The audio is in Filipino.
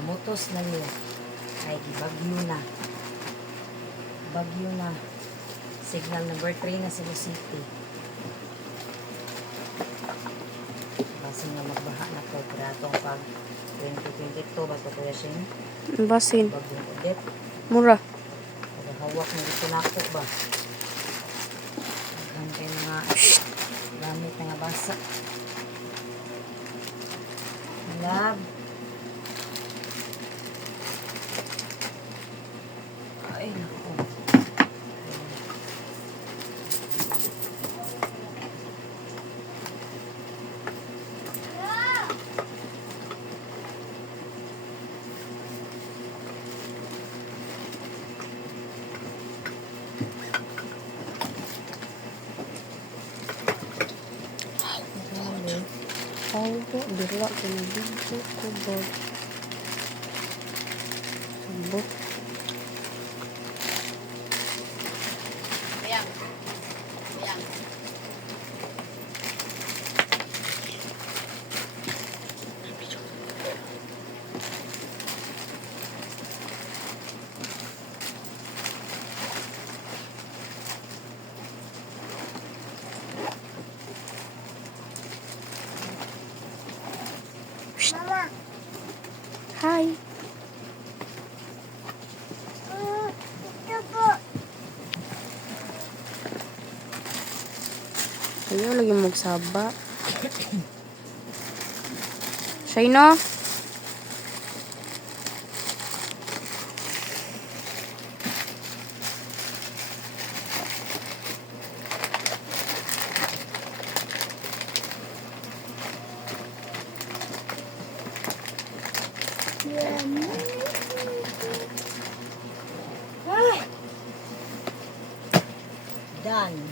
Mamutos na niyo. Ay, bagyo na. Bagyo na. Signal number 3 na Cebu City. Basin nga magbaha na to. Pero itong pag 2022 ba ito Kuya Shane? Basin. Bagyong ulit. Mura. Hawak na dito na ako ba? Hanggang kayo mga gamit na nga basa. Love. Ay, naku. Ay po, dira ko na dito ko ba? Sabot. Ayan. Ayan. Mama. Hi. Ito po. Ayaw lagi magsaba. Shino? Done.